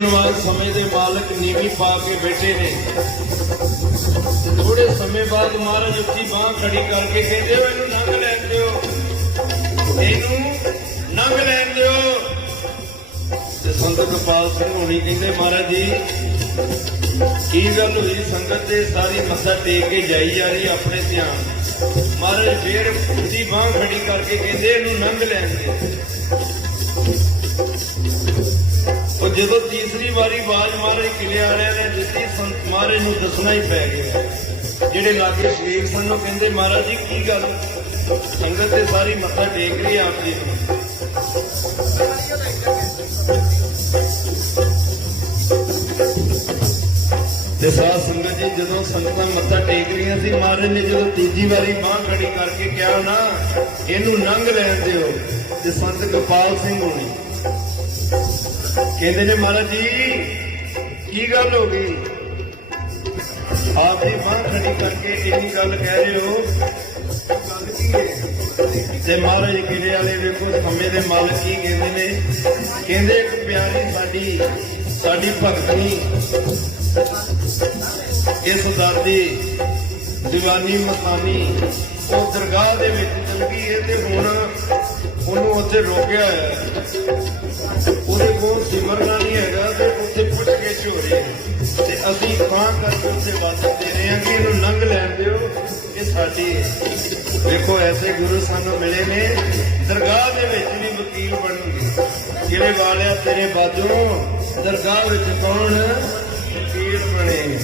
ਵਾਰ ਸਮੇਂ ਦੇ ਮਾਲਕ ਨੀਵੀਂ ਪਾ ਕੇ ਬੈਠੇ ਨੇ। ਥੋੜੇ ਸਮੇਂ ਬਾਅਦ ਮਹਾਰਾਜ ਉੱਚੀ ਬਾਹ ਖੜੀ ਕਰਕੇ ਕਹਿੰਦੇ ਹੋ, ਇਹਨੂੰ ਨੰਗ ਲੈਣ ਦਿਓ। ਇਹਨੂੰ ਨੰਗ ਲੈਣ ਦਿਓ। ਤੇ ਸੰਤ ਗੋਪਾਲ ਸਿੰਘ ਹੋਣੀ ਕਹਿੰਦੇ, ਮਹਾਰਾਜ ਜੀ, ਕੀ ਗੱਲ ਹੋਈ? ਸੰਗਤ ਦੇ ਸਾਰੀ ਮੱਥਾ ਟੇਕ ਕੇ ਜਾਈ ਜਾ ਰਹੀ ਆਪਣੇ ਧਿਆਨ। ਮਹਾਰਾਜ ਫੇਰ ਉੱਚੀ ਬਾਹ ਖੜੀ ਕਰਕੇ ਕਹਿੰਦੇ, ਇਹਨੂੰ ਨੰਗ ਲੈਣ ਦਿਓ। ਉਹ ਜਦੋਂ ਤੀਸਰੀ ਵਾਰੀ ਆਵਾਜ਼ ਮਹਾਰਾਜ ਕਿਲੇ ਵਾਲਿਆਂ ਨੇ ਦਿੱਤੀ, ਸੰਤ ਮਹਾਰਾਜ ਨੂੰ ਦੱਸਣਾ ਹੀ ਪੈ ਗਿਆ। ਜਿਹੜੇ ਲਾਗੇ ਸ਼ਰੀਕ ਸਨ, ਉਹ ਕਹਿੰਦੇ, ਮਹਾਰਾਜ ਜੀ, ਕੀ ਗੱਲ? ਸੰਗਤ ਤੇ ਸਾਰੀ ਮੱਥਾ ਟੇਕ ਰਹੀ ਆਪ ਜੀ ਨੂੰ ਤੇ ਸਾਧ ਸੰਗਤ ਜੀ, ਜਦੋਂ ਸੰਗਤਾਂ ਮੱਥਾ ਟੇਕ ਰਹੀਆਂ ਸੀ, ਮਹਾਰਾਜ ਨੇ ਜਦੋਂ ਤੀਜੀ ਵਾਰੀ ਬਾਹ ਖੜੀ ਕਰਕੇ ਕਿਹਾ, ਨਾ, ਇਹਨੂੰ ਨੰਗ ਲੈਣ ਦਿਓ ਤੇ ਸੰਤ ਗੋਪਾਲ ਸਿੰਘ ਹੋਣੀ। ਕਹਿੰਦੇ ਨੇ ਮਹਾਰਾਜ ਜੀ, ਕੀ ਗੱਲ ਹੋ ਗਈ? ਆਪ ਜੀ ਖੜੀ ਕਰਕੇ ਇੰਨੀ ਗੱਲ ਕਹਿ ਰਹੇ ਹੋ। ਗੱਲ ਕੀ ਹੈ ਤੇ ਮਹਾਰਾਜ ਕਿਲੇ ਵਾਲੇ ਵੇਖੋ, ਸਮੇਂ ਦੇ ਮਾਲਕ ਕੀ ਕਹਿੰਦੇ ਨੇ। ਕਹਿੰਦੇ, ਇੱਕ ਪਿਆਰੀ ਸਾਡੀ ਸਾਡੀ ਭਗਤਨੀ, ਇਸ ਦਰ ਦੀਵਾਨੀ ਮਸਾਨੀ ਉਹ ਦਰਗਾਹ ਦੇ ਵਿੱਚ ਚੰਗੀ ਹੈ ਤੇ ਹੁਣ ਉਹਨੂੰ ਉੱਥੇ ਰੋਕਿਆ ਹੋਇਆ ਕੋਲ ਸਿਮਰਨਾ ਨਹੀਂ ਹੈਗਾ ਤੇ ਉੱਥੇ ਪੁੱਛ ਕੇ ਝੋਰੇ ਤੇ ਅਸੀਂ ਤਾਂ ਕਰਕੇ ਉੱਥੇ ਵਾਸਤੇ ਰਹੇ ਹਾਂ ਕਿ ਇਹਨੂੰ ਲੰਘ ਲੈਣ ਦਿਓ, ਇਹ ਸਾਡੀ ਦੇਖੋ, ਐਸੇ ਗੁਰੂ ਸਾਨੂੰ ਮਿਲੇ ਨੇ, ਦਰਗਾਹ ਦੇ ਵਿੱਚ ਵੀ ਵਕੀਲ ਬਣਨਗੇ। ਜਿਹੜੇ ਵਾਲਿਆ ਤੇਰੇ ਬਾਜੂ, ਦਰਗਾਹ ਵਿੱਚ ਕੌਣ? ਵਕੀਲ ਬਣੇ